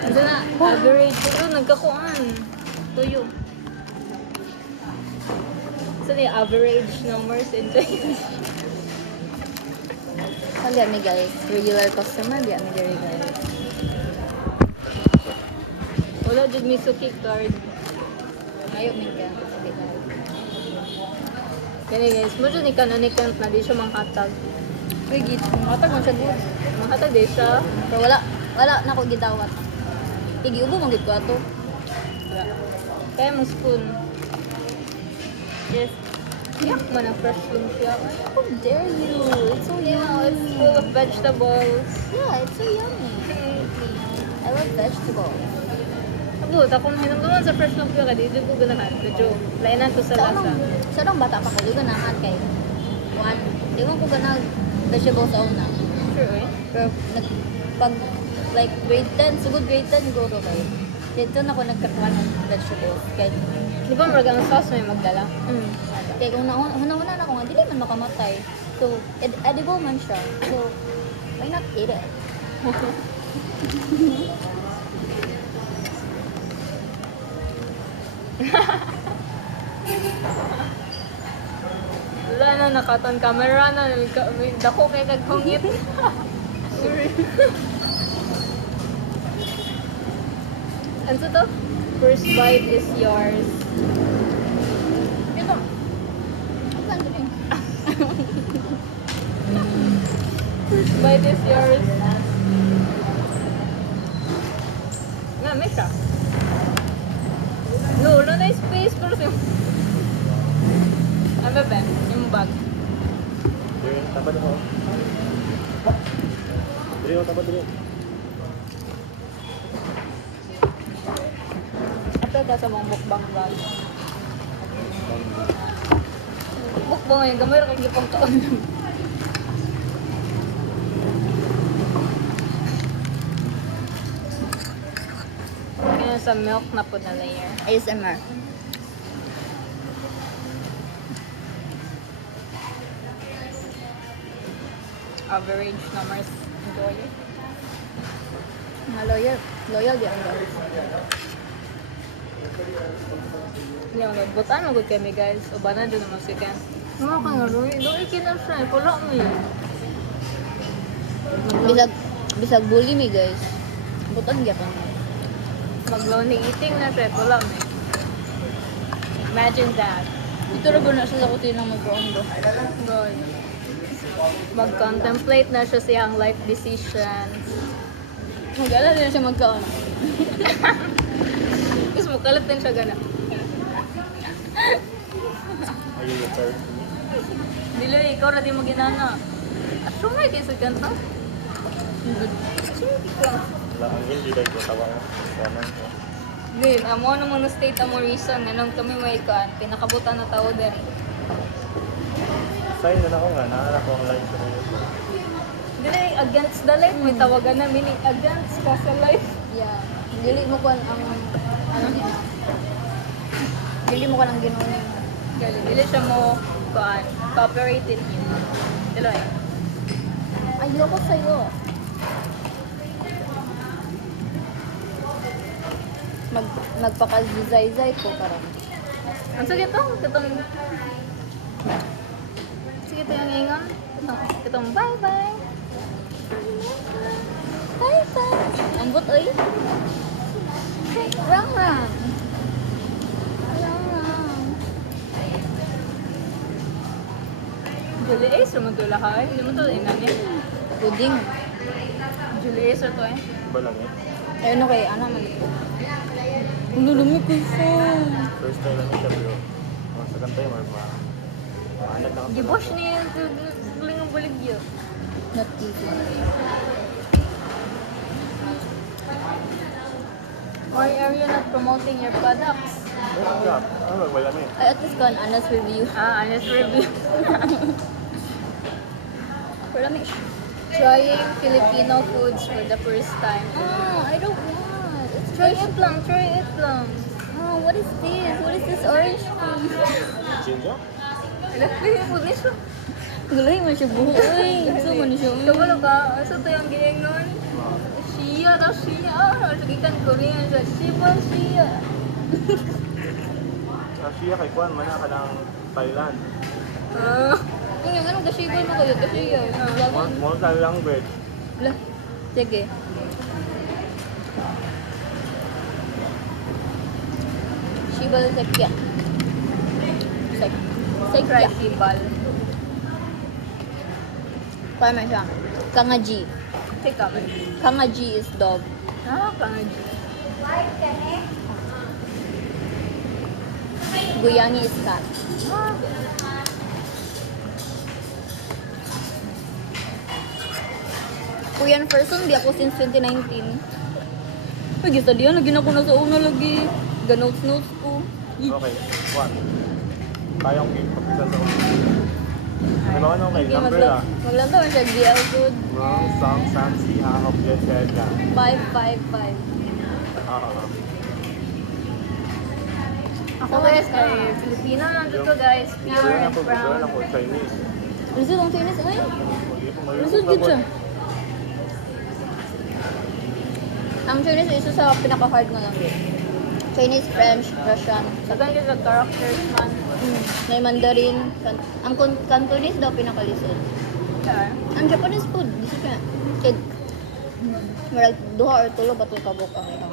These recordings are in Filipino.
Ano na, average. Ito, nagkakuan. Tuyo. Sa ni average numbers in Chinese. Kali ami guys, regular customer di ami diri guys. Wala jud mi suki card. Ayo min ka. Okay, guys. Kani guys, mo jud ni kananikan na di siya manghatag. Uy, gid, matag man siya good. Manghatag di siya. Pero wala na ko gidawat. Igiubo man gid ko ato. Kaya mong spoon. Yes. Yak man ang fresh lang siya. How dare you? It's so Yeah, yummy. it's full of vegetables. Yeah, it's so yummy. I love vegetables. Abot, akong hinamdaman sa fresh lang siya kadi di ko ganahan. Medyo lainan ko sa lasa. Sa nung bata pa ko, di ganahan kay one. Di man ko ganag vegetables sa una. Sure eh. Pero pag like grade 10, sugod grade 10 go to kayo. Dito na ako nagkakuha ng vegetables. Kaya, Di ba marag ang sauce may magdala? kaya kung una-una na ako nga, dili man makamatay. So, edible man siya. So, why not eat it? Wala na, nakaton camera na. May dako kay kaghungit. Ano to? First bite is yours. Ito. Saan ko din? First bite is yours. Nga, may siya. No, wala na yung space. Pero yung... Ano ba? Yung bag. Diri, tabad mo. Diri, tabad diri. Ato ka sa mga mukbang vlog. Mukbang ngayon, gamay rin kang taon. Kaya sa milk na po na layer. ASMR. Average numbers. Enjoy it. Mga loyal. Loyal di ang guys. Hindi ako nagbutan mo kami guys. O ba na doon naman si Ken? Mga ka nga, doon ikinan siya. Pula mo yun. Bisag bully me guys. Butan gyapon. Mag-lonely eating na siya. Pula mo yun. Imagine that. Ito ra na siya sa kutinang mag-rondo. God. Mag-contemplate na siya siyang life decisions. Mag-alala na siya magkaon. Tapos makalat din siya gana. Are you tired? Dilo, ikaw na di mo ginana. At sumay kayo sa kanta. Sumay ka. Wala, ang hindi dahil ko tawa nga. Kanan ko. Din, amo naman na state amo reason. Anong kami may kaan. Pinakabutan na tao din. Sign na ako nga, nahanap ko ang live sa YouTube. Dili, against the life. May tawagan na. Meaning, against ka sa life. Yeah. Dili mo kuan ang ano dili mo kan ang ginunin. Gali, dili siya mo kaan. Cooperated yun. Dilo eh. Ayoko sa'yo. Magpakazizay-zay ko parang. Ang sige to. Kitong... Sige to yung ingon. Kitong bye-bye. Bye-bye. Ambot oy. Rang-rang. Rang-rang. Julie Ace, rumagdula ka eh. Hindi mo to inan eh. Puding. Julie Ace to eh. Iba lang eh. Ayun okay, ano man. Ang lulumi ko siya. First time lang siya bro. Mga sa kantay, mahanap na ka Gibosh niya yung tulingang baligyo. Not TV. Why are you not promoting your products? Ano, wala na eh. Ay, at least ko an honest review. Honest review. Wala may Trying Filipino foods for the first time. I don't want. It's Try it lang, try it lang. What is this? What is this orange thing? Ginger? Alam ko yung food niya. Gulay man siya buho. Uy, gusto mo na siya. Kabalo ka, asa to yung giingon? Siya daw siya. Sige kan Korean siya. Shibal siya. Siya kay Kwan, mana ka ng Thailand. Ah. Yung ano, kasibol mo kayo, kasi yun. More Thai language. Lah, sige. Shibal sekya. Try Sekya. shibal. Kaya man siya. Kangaji. Teka ba? Kangaji is dog. Ah, kangaji. Guyangi is cat. Ah. Kuyan person, di ako since 2019. Ay, gisa diyan, lagi na ako nasa una lagi. Ganotes-notes ko. Okay, Kwan. Kayang pagpisan sa ulo. Ano ano kay number ah? Maglanta man siya, GL good. Wrong song, Sansi, Ahok, Jet, Jet, 555. Ah. Ako guys, kay Filipino lang dito guys. Pure Doon and ako, brown. Chinese. Lisod ang Chinese, ay. Hindi po mayroon Lisod good siya. Ang Chinese isa sa pinaka-hard nga lang yun. Chinese, French, Russian. Sagan ka sa characters man. May Mandarin. Ang Cantonese daw pinakalisod. Yeah. Ang Japanese food, gusto siya. Kid. Marag duha or tulo ba ito kabok ang ano.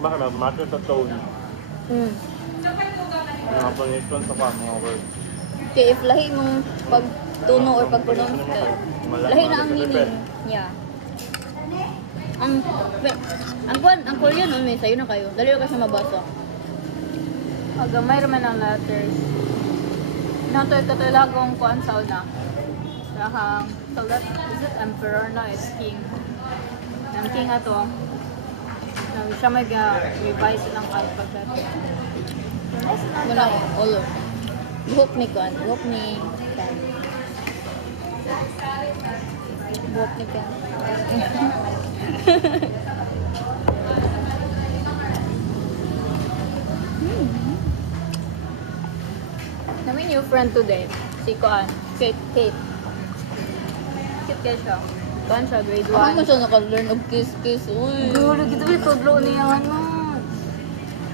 Baka na, matter sa tone. Mga pronunciation sa kwan, mga words. Kaya if lahi mong pagtuno or pag-pronounce ka, lahi na ang meaning. Yeah. Ang Korean, may sayo na kayo. Dali ka siya mabasa. Gamay raman ang letters. Nato ito talagong kuan sa una. Rahang, so that, is it emperor na, is king. Ang king ato, siya mag-revise silang alphabet. Nice na Muna ko, all of. Buhok ni Kwan. Buhok ni Kwan. Buhok ni Kwan. Namin new friend today, si Kuan. Kate. Kate. Cute kayo siya. Kuan siya, grade Ako mo 1. siya naka-learn of kiss-kiss. Uy. Gulo, gito ba tudlo niya ano?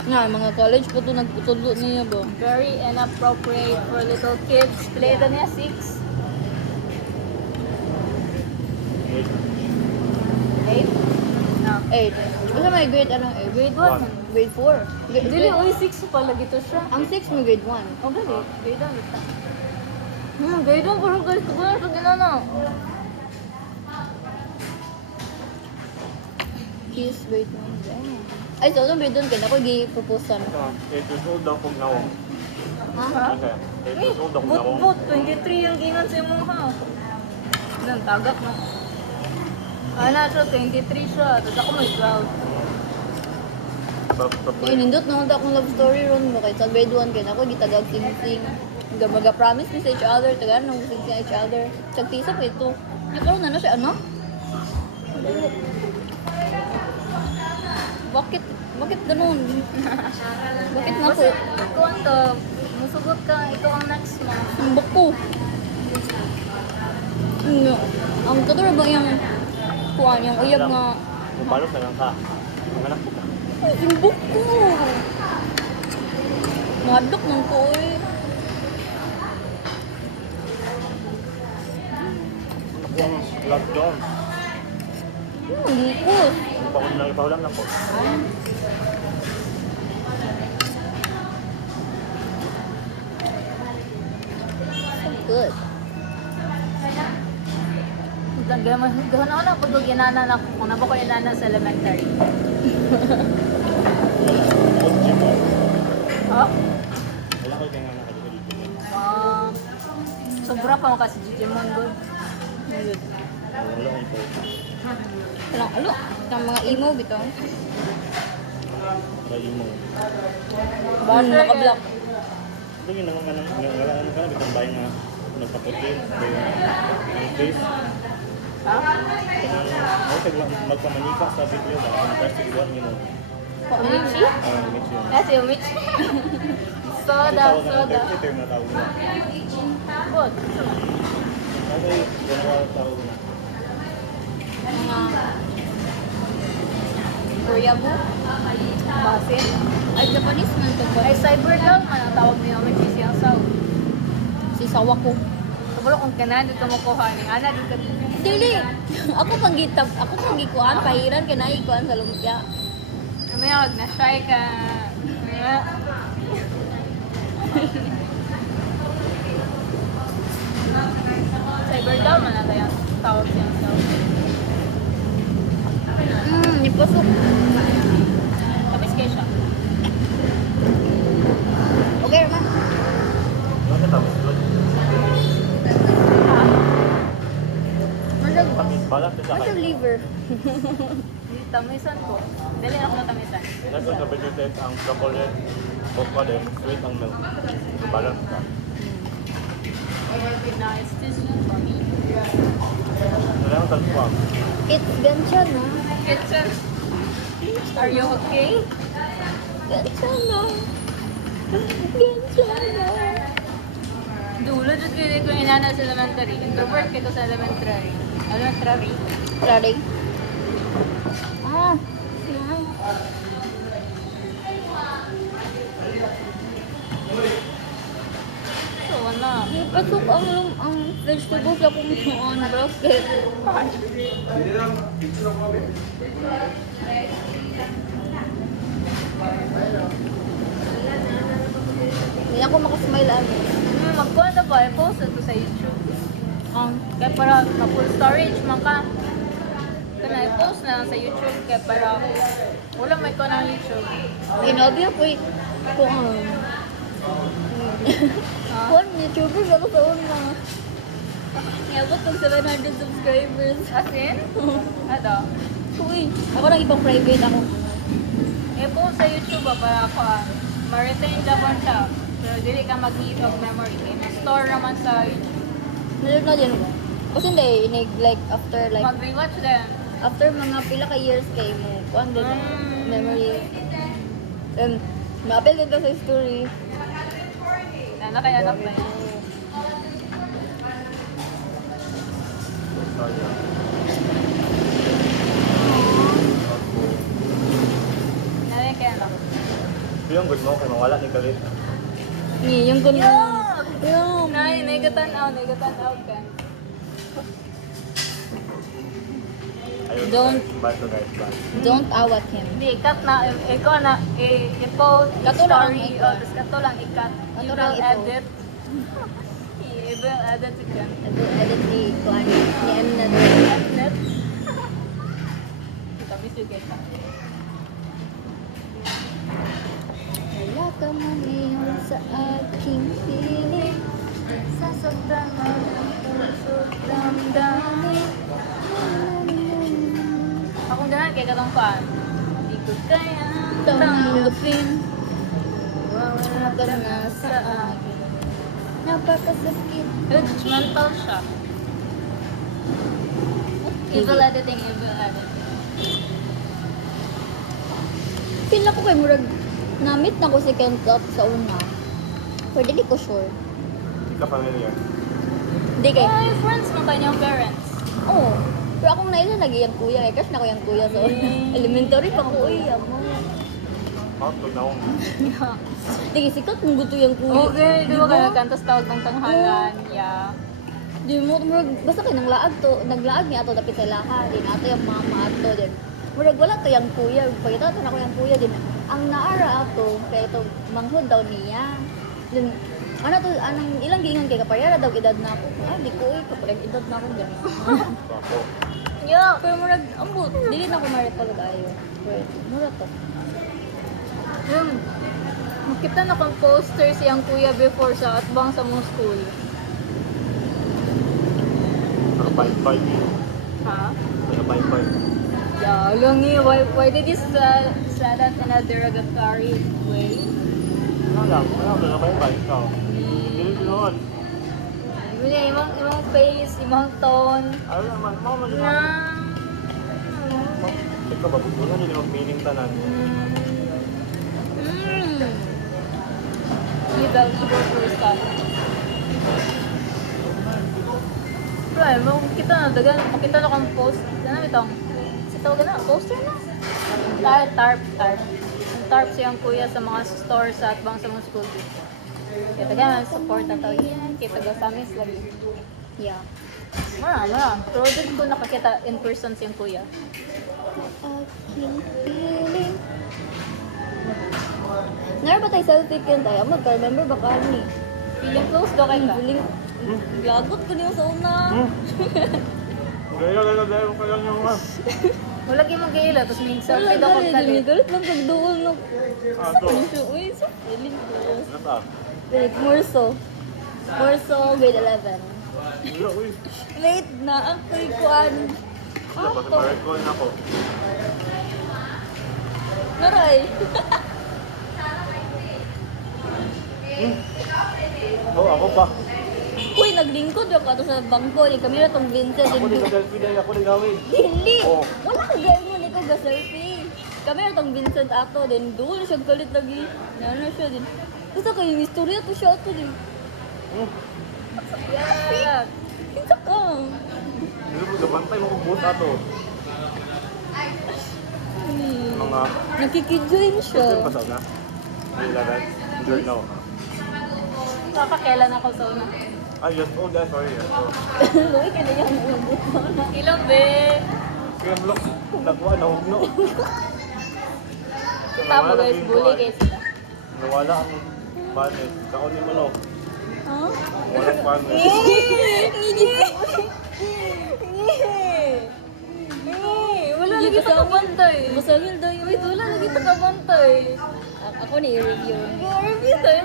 Nga, mga college pa ito nagputudlo niya ba? Very inappropriate for little kids. Play ito niya, 6. 8? No. 8. Basta may grade anong 8? Grade 1. Grade 4. Dili, uy, 6 pala gito siya. Ang 6 may grade 1. Oh, gali. Grade 1 ito. Grade 1 parang guys, ko na ito ginana. Kiss grade 1. Ay, so grade 1 kaya ako gi-proposean. 8 years old daw kung nawong. Ha? Okay. 8 Eh, years old daw kung nawong. but 23 yung gingan sa imong ha. Ilang tagak na. Ana siya, 23 siya. Tapos ako may 12. Ay, nindot na akong love story ron mo. Kahit sa grade 1 kaya ako gitagag sing-sing. Maga-promise ni sa each other. Tagaan nang sing sa each other. Tagtisa pa ito. Nakaroon na siya, ano? Bakit ganun? Bakit na po? Kuan to, musugot ka, ito ang next mo. Simbok ko. No. Ang katulad ba yung kuhan, yung uyab nga, Kung paano sa lang ka. Ang anak ko ka. ay, simbok ko. Ngadok ng ko eh. Ako ang love Jones. Likos. Ipahulam lang po. So good. Gano'n ako na pag ginana na ako. Kung nabo ko inana sa elementary. Oh? Wala ko kaya nga nakalimutan dito. Sobra pa mo kasi Digimon good. Wala ko ito. Walang alo. Ang mga emo bitaw. Kali mo. Naka-block. Ito yung nangangalaan ka na. Bitang bayan nga. Nagpaputin. Yung face. Ha? Magpamanika sa video ba? Ang plastic one yun. Umichi? Mix yun. Eh, si Umichi. Soda. Ito yung natawag na. Good. Kasi yung natawag na. Mga Korea mo. Basin. Ay, Japanese man to ba? Ay, cybergirl man ang tawag niya. May sisiyang saw. Si sawa ko. Kabalo kung kanan dito mo kuha ni Ana dito. Dili. Ako pang gikuan, pahiran ka na ikuan sa lumpia. Mamaya wag na shy ka. Cybergirl man ang tayang tawag siyang saw. Ipasok. Kapis kayo siya. Okay, naman. Bakit tapos doon? Masag, Tapos balat sa masag akin. liver. Tamisan ko. Dali ako na tamisan. Next is vegetate ang chocolate, cocoa din, sweet ang milk. Balance ka. No, it's too sweet for me. Kailangan talpuan. It's gansya na. It's Are you okay? Gansya na. Gansya na. Dulo dyan kayo ko inana sa elementary. Introvert kayo sa elementary. Elementary. Ready? So, wala. Ipasok ang vegetables ako on basket. Hindi ako makasmile ano. Magkuha na ba? I-post ito sa YouTube. Kaya para ma-full storage man ka. Kaya i-post na lang sa YouTube. Kaya para wala may ko ng YouTube. Ginobya ko kung kung YouTuber ako sa una. Ngabot kong 700 subscribers. As in? Ano? Uy, ako nang ibang private ako. I-post sa YouTube para ako ma-retain Japan siya. Pero dili ka mag-need of memory. Kaya ma-store naman sa YouTube. Meron na din. Kasi hindi, like after Mag-rewatch din. after mga pila ka years kay mo, kuan din memory. Ma-appel din ka sa story. Ano kaya anak ba yun? Ano kaya anak? Yung good mo, kaya mawala ni Galit. Ni, yung kun Yung! Negatan out ka. Ayun, Don't- bad to guys, bad. don't awat him. Hindi, ikat na. Ikaw na, i-post, Kato lang story, ang o, tapos kato lang ikat. Kato You lang will i-post. edit. You will edit again. Edit ni kuan ni Emna. Edit. Kita busy kita. Wala ka man ngayon sa aking piling. Sasaktan mo ng puso't damdamin. Akong ganahan kay katong paan. Di ko kaya Tanggapin. wala ka na sa akin. Napakasakit. Judgmental siya. Evil editing, evil editing. Pila ko kay murag namit na ko si Kentot sa una. Pero di ko sure. Hindi ka familiar. Di kay. Ay, friends mo kanyang parents. Oo. Pero akong naila lagi yung kuya. Eh, crush na ko yung kuya. So, elementary pa ko. Uy, amo. Outlook na akong. Di sikat mong gusto yung kuya. Okay, di ba kaya kantas tawag ng tanghalan? Yeah. Di mo, murag, basta kayo naglaag to. Naglaag niya ato dapit sa lahat. Din ato yung mama ato. Din. Murag wala to yung kuya. Pagkita ato na ko yung kuya. Din. Ang naara ato, kaya ito, manghod daw niya. Din, ano to, anong ilang giingon kay kapayara daw edad na ako. Ay, di ko eh, kapag edad na ako. Din. Ako. Yeah. Pero murag, ambot. Dili na ko marit talaga ayo. Pero, mura to. Makita na kong poster siyang kuya before sa atbang sa mong school. Pero 5-5. Ha? Pero 5-5. Yeah, lungi. Why did you say that in a derogatory way? Ano lang, na 5-5 ikaw. Hindi ganoon. Wala, imong face, imong tone. Ano naman, mga man Na... Ikaw ba, bulan hindi mag-meaning tanan. Evil person. Pero makita na dagan, makita na kong post. Ano itong? Sa tawag na, poster na? Tarp. Ang tarp siyang kuya sa mga stores at bang sa mga school group. Kaya taga support na tao yan. Kaya taga samis lagi. Yeah. Mara. Pero din ko nakakita in person siyang kuya. Aking feeling. Nara ba tayo selfie yun tayo? Magka-remember ba ka ni? Feeling close daw kay ka. Feeling. Lagot ko niyo sa una. Gaya ko lang yung Wala gyud mo gayla tapos may Wala selfie daw galit. kag kalit. Galit lang pag doon. No. Ato. Uy, sa feeling ko. Nata. Wait, Morso, grade 11. Wala, uy. Late na, ang kuan. Wala, basta ma-recall na ako. Naray. Oo, ako pa. Uy, naglingkod ako ato sa bangko. Yung kami na tong Vincent. Ako din ka-selfie dahil ako din gawin. Dili! Oo. Wala ka gawin mo nito ga selfie. Kami na tong Vincent ato. Then doon siya galit lagi. Ano siya din. Basta kayo, yung istorya to siya ato din. Yeah. Kinsa ka? Dito po, gabantay mo kung buot ato. Mga Nakikidjoin siya. Yung pasaw na. 11. Enjoy now. Nakakailan ako sa una. Ah, yes. Oh, that's sorry. Yes. Oh. Luwi ka na yan. Ulabot mo na. Ilang be. Kaya blok. Nakuha, nahugno. Tama guys, bully guys sila. Nawala ang panis. Kako ni Manok. Ha? Walang panis. Wala lagi sa kabantay. Masangil daw yun. Wait, wala lagi sa kabantay. Ako ni i-review. Review tayo.